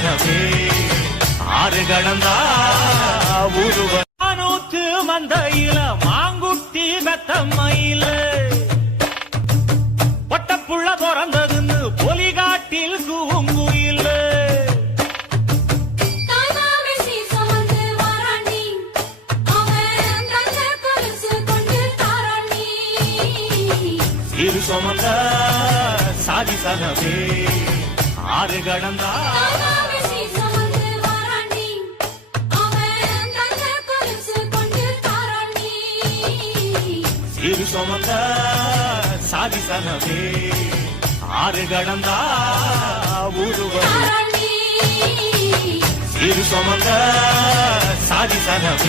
சாதிசனமே ஆறு கடந்தா ஊருவூத்து மந்தையில மாங்குட்டி மெத்தம்மையில பொட்டப்புள்ள பிறந்ததுன்னு பொலிகாட்டில் கூங்குயில இரு சுமந்த சாதிசனமே ஆறு கடந்தா இரு சுமந்த சாதிசனமே ஆறு கடந்தா ஊருவூத்து இரு சுமந்த சாதிசனமே